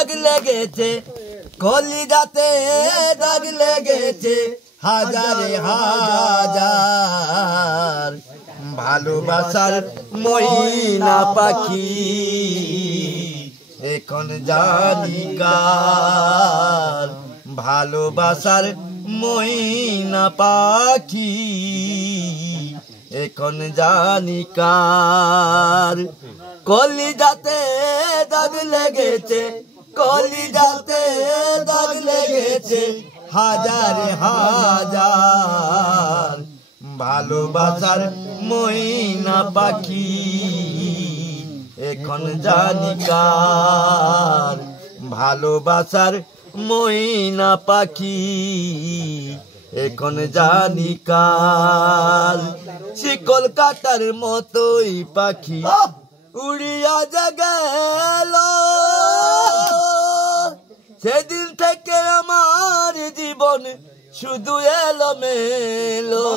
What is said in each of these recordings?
দাগ লেগেছে কলিজাতে দাগ লেগেছে হাজারে হাজার ভালোবাসার ময়না পাখি এখন জানি কার ভালোবাসার ময়না পাখি এখন জানি কার কলিজাতে দাগ লেগেছে কলিজাতে দাগ লেগেছে হাজারে হাজার ভালোবাসার ময়না পাখি এখন জানি কার ভালোবাসার ময়না পাখি এখন জানি কার সে কলকাতার মতোই পাখি উড়িয়া গেল সেদিন থেকে আমার জীবন শুধু এলোমেলো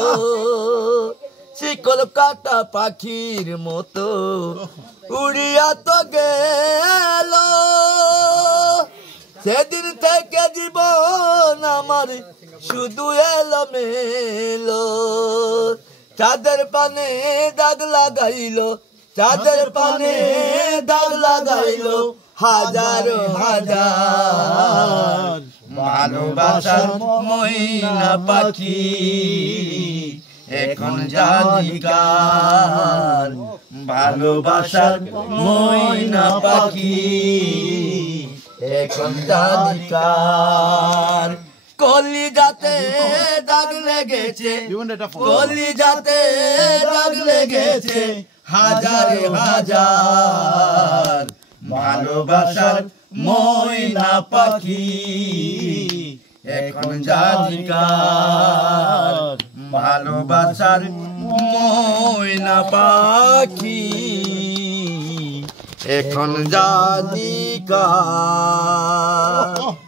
সে কলকাতা পাখির মতো উড়িয়া তো গেল সেদিন থেকে জীবন আমার শুধু এলোমেলো চাঁদের পানে দাগ লাগাইলো চাঁদের পানে দাগ লাগাইলো হাজার হাজার ভালোবাসার ময়না পাখি এখন জানি কার ভালোবাসার ময়না পাখি এখন জানি কার কলিজাতে দাগ লেগেছে কলিজাতে দাগ লেগেছে হাজারে হাজার ভালোবাসার ময়না পাখি এখন জানি কার ভালোবাসার ময়না পাখি এখন জানি কার।